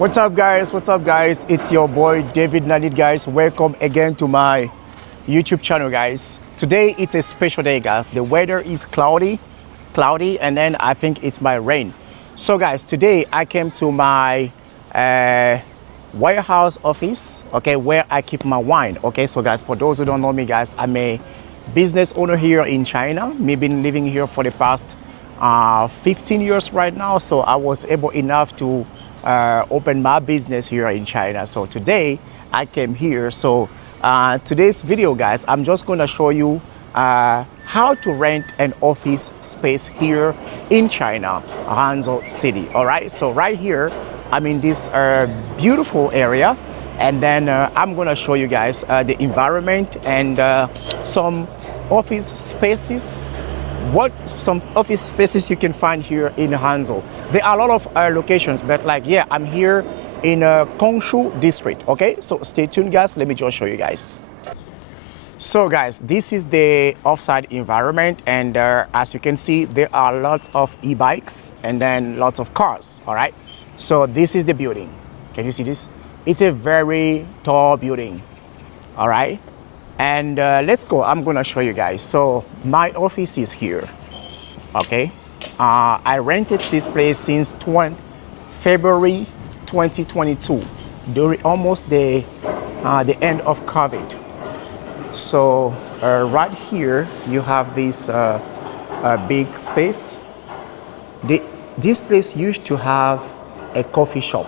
What's up, guys? What's up, guys? It's your boy David Nanit, guys. Welcome again to my YouTube channel, guys. Today it's a special day, guys. The weather is cloudy, and then I think it's my rain. So, guys, today I came to my warehouse office, okay, where I keep my wine. Okay, so guys, for those who don't know me, guys, I'm a business owner here in China. Me been living here for the past 15 years right now. So I was able enough to open my business here in China. So today I came here. So today's video, guys, I'm just going to show you how to rent an office space here in China, Hangzhou city. All right, so right here I'm in this beautiful area, and then I'm going to show you guys the environment and some office spaces. Some office spaces you can find here in Hangzhou. There are a lot of locations, but like, yeah, I'm here in Hangzhou district. Okay, so stay tuned, guys. Let me just show you guys. So guys, this is the offsite environment, and as you can see, there are lots of e-bikes and then lots of cars. All right, so this is the building. Can you see this? It's a very tall building. All right. And let's go. I'm gonna show you guys. So my office is here. Okay, I rented this place since February 2022, during almost the end of COVID. So right here you have this big space. This place used to have a coffee shop,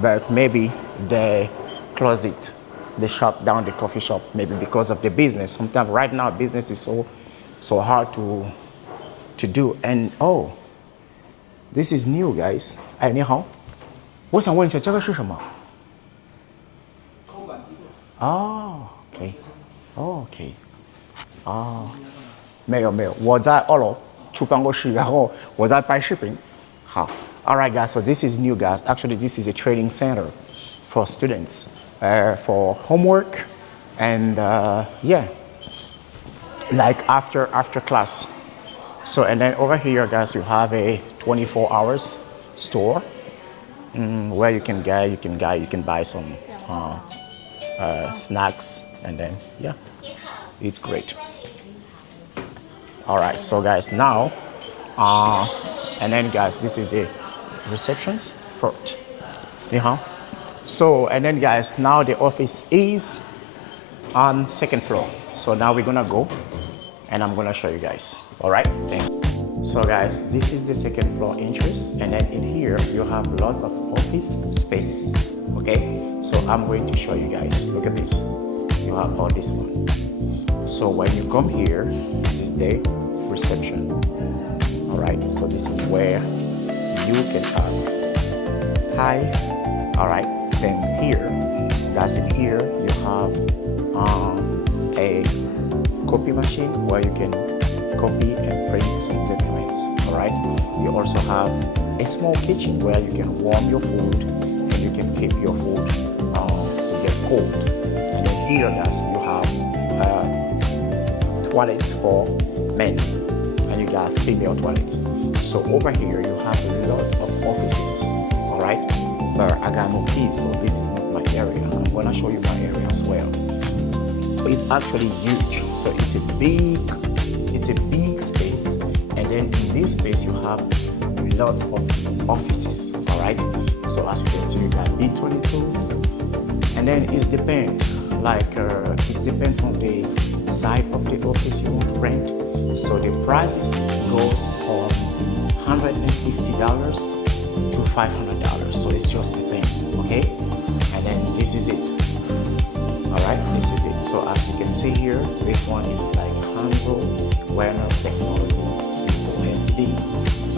but maybe they closed it. They shut down the coffee shop, maybe because of the business. Sometimes right now business is so hard to do. And oh, this is new, guys. 哎，你好，我想问一下，这个是什么？抠版机构。哦 ，OK， 哦 ，OK， 哦，没有，我在2楼出办公室，然后我在拍视频。好 ，All right, guys. So this is new, guys. Actually, this is a training center for students. For homework and yeah, like after class. So, and then over here, guys, you have a 24 hours store where you can buy some snacks, and then yeah, it's great. All right, so guys, now and then guys, this is the receptions front. 你好. So, and then guys, now the office is on 2nd floor. So now we're gonna go and I'm gonna show you guys. All right, thank you. So guys, this is the 2nd floor entrance, and then in here you have lots of office spaces. Okay, so I'm going to show you guys. Look at this. You have all this one. So when you come here, this is the reception. All right, so this is where you can ask hi. All right. Then here, guys, in here you have a copy machine where you can copy and print some documents. All right. You also have a small kitchen where you can warm your food and you can keep your food to get cold. And then here, guys, you have toilets for men, and you got female toilets. So over here you have a lot of offices. All right. But I got no keys, so this is not my area. I'm gonna show you my area as well. So it's actually huge. So it's a big space, and then in this space you have lots of offices. All right. So as you can see, you got B22, and then it depends. It depends on the side of the office you want to rent. So the prices goes from $150 to $500. So it's just depends, okay? And then this is it. All right, this is it. So as you can see here, this one is like Hangzhou Awareness Technology Simple Ltd.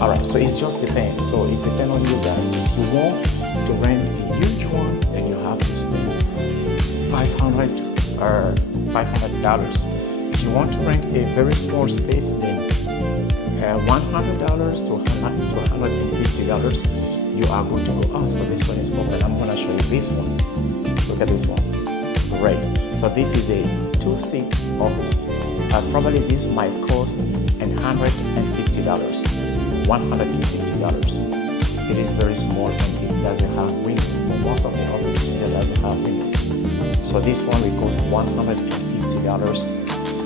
All right, so it's just depends. So it depends on you guys. If you want to rent a huge one, then you have to spend $500 or $500. If you want to rent a very small space, then $100 to $150. You are going to go, oh, so this one is open. I'm going to show you this one. Look at this one. Great. So this is a 2-seat office. Probably this might cost $150. $150. It is very small and it doesn't have windows. But most of the offices here doesn't have windows. So this one will cost $150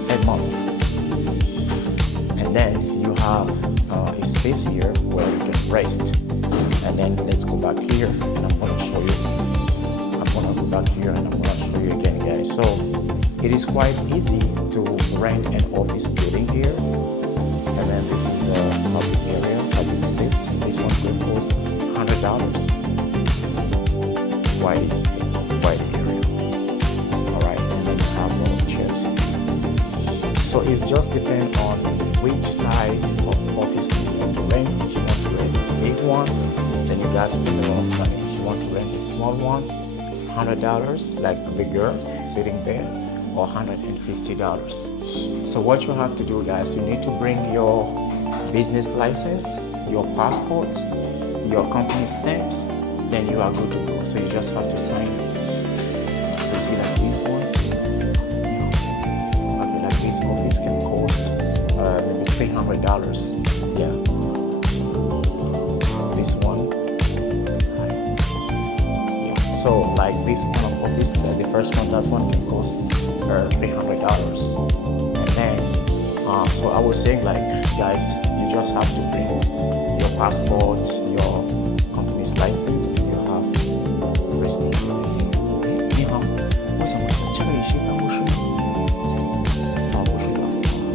a month. And then you have a space here where you can rest. And then let's go back here and I'm gonna show you. I'm gonna go back here and I'm gonna show you again, guys. So it is quite easy to rent an office building here. And then this is a public area, public space. And this one will cost $100. Wide space, wide area. Alright, and then you have a lot of chairs. So it just depends on which size of office you want to rent. If you want to rent a big one, then you guys spend a lot of money. If you want to rent a small one, $100, like the girl sitting there, or $150. So what you have to do, guys, you need to bring your business license, your passport, your company stamps, then you are good to go. So you just have to sign. So you see like this one. Okay, like this office can cost maybe $300. Yeah. This one. Yeah. So like this one of office, the first one, that one can cost $300. And then, so I was saying, like, guys, you just have to bring your passport, your company's license, and you have resting.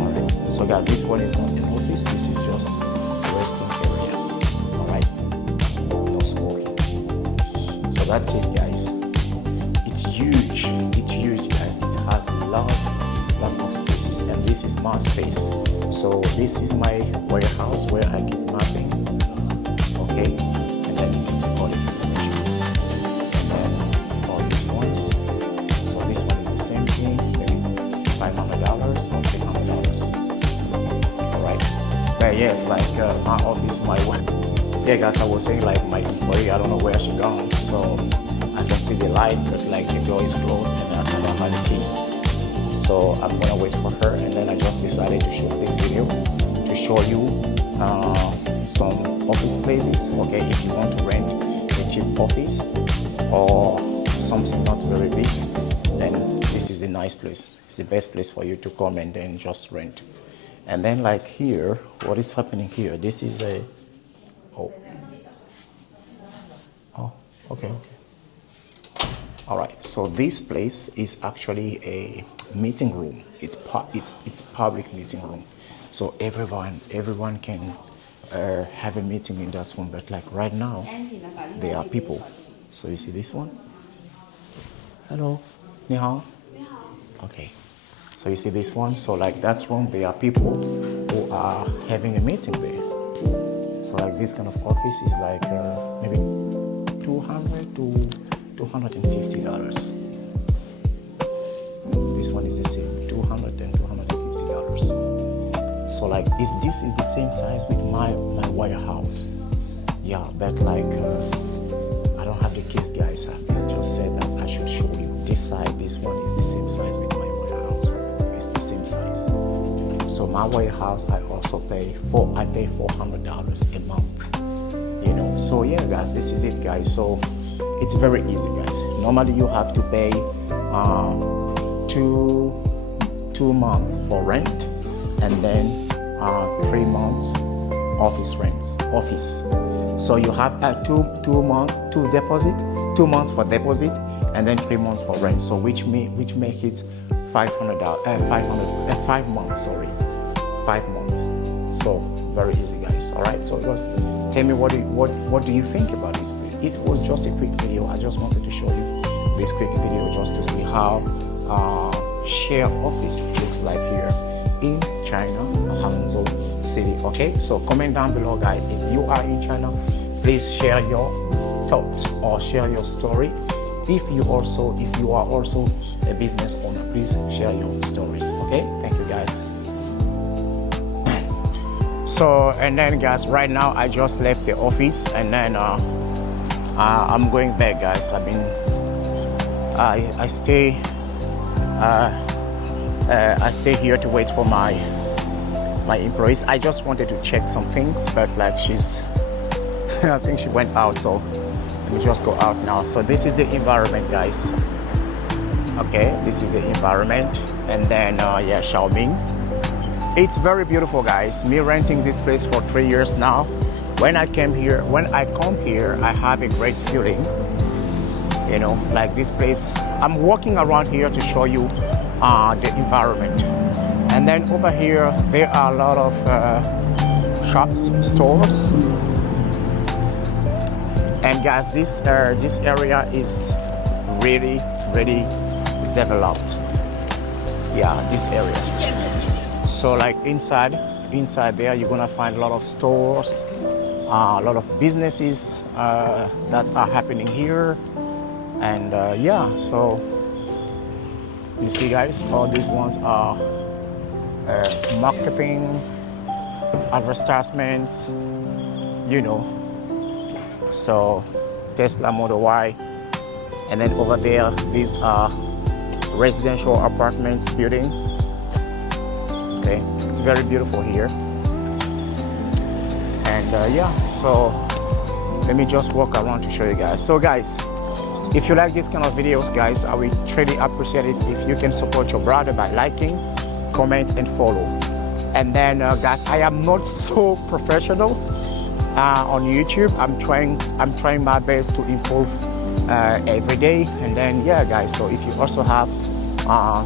Alright. So guys, this one is not an office, this is just a resting area. Alright. No smoking. So that's it, guys. It's huge. It's huge, guys. It has lots of spaces, and this is my space. So this is my warehouse where I keep my things. Okay, and then you can see all the informations. And then all these ones. So this one is the same thing, maybe $500 or $300. Alright. But yes, like my office, my work. Yeah, guys, I was saying, like, my employee, I don't know where she gone. So I can see the light, but like the door is closed and I cannot have the key. So I'm gonna wait for her, and then I just decided to shoot this video to show you some office places. Okay, if you want to rent a cheap office or something not very big, then this is a nice place. It's the best place for you to come and then just rent. And then like here, what is happening here? This is a okay. All right, so this place is actually a meeting room. It's public meeting room, so everyone can have a meeting in that one. But like right now, there are people. So you see this one. Hello, ni hao. Okay, so you see this one. So like that's room. There are people who are having a meeting there. So like this kind of office is like maybe $200 to $250. This one is the same, $200 and $250. So like this is the same size with my warehouse. Yeah, but like I don't have the keys, guys. It's just said that I should show you this side. This one is the same size with my warehouse. It's the same size. So my warehouse, I also pay $400 a month. You know. So yeah, guys, this is it, guys. So it's very easy, guys. Normally you have to pay two months for rent, and then 3 months office rents. So you have 2 months to deposit, 2 months for deposit, and then 3 months for rent. So which make it $5 months. Sorry, 5 months. So very easy, guys. All right. So just tell me what do you think about this place? It was just a quick video. I just wanted to show you this quick video just to see how share office looks like here in China, Hangzhou city. Okay, so comment down below, guys, if you are in China. Please share your thoughts or share your story. If you are also a business owner, please share your stories. Okay, thank you, guys. So, and then, guys, right now I just left the office, and then I'm going back, guys. I stay here to wait for my employees. I just wanted to check some things, but like she's I think she went out, so let me just go out now. So this is the environment, guys. Okay, this is the environment. And then, yeah, Xiaoming. It's very beautiful, guys. Me renting this place for 3 years now. When I come here, I have a great feeling. You know, like this place. I'm walking around here to show you the environment. And then over here, there are a lot of shops, stores. And guys, this area is really, really developed. Yeah, this area. So like inside there, you're gonna find a lot of stores, a lot of businesses that are happening here. And yeah, so you see, guys, all these ones are marketing, advertisements, you know. So Tesla Model Y, and then over there, these are residential apartments building. Okay, it's very beautiful here. And yeah, so let me just walk around to show you guys. So guys, if you like this kind of videos, guys, I will truly appreciate it if you can support your brother by liking, comment, and follow. And then guys, I am not so professional on YouTube. I'm trying my best to improve every day. And then yeah, guys, so if you also have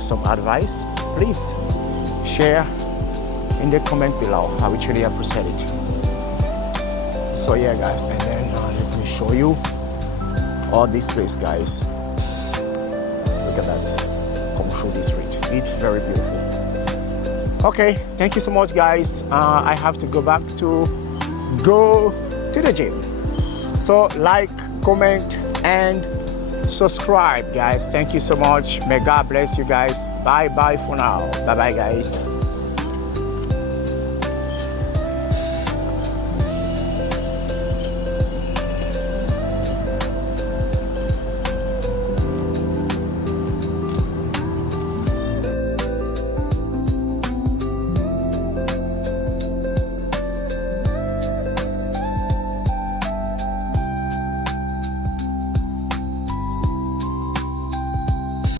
some advice, please share in the comment below. I would really appreciate it. So yeah, guys, and then let me show you all this place, guys. Look at that Hangzhou district. It's very beautiful. Okay, thank you so much, guys. I have to go to the gym. So like, comment, and subscribe, guys. Thank you so much. May God bless you guys. Bye bye for now. Bye bye, guys.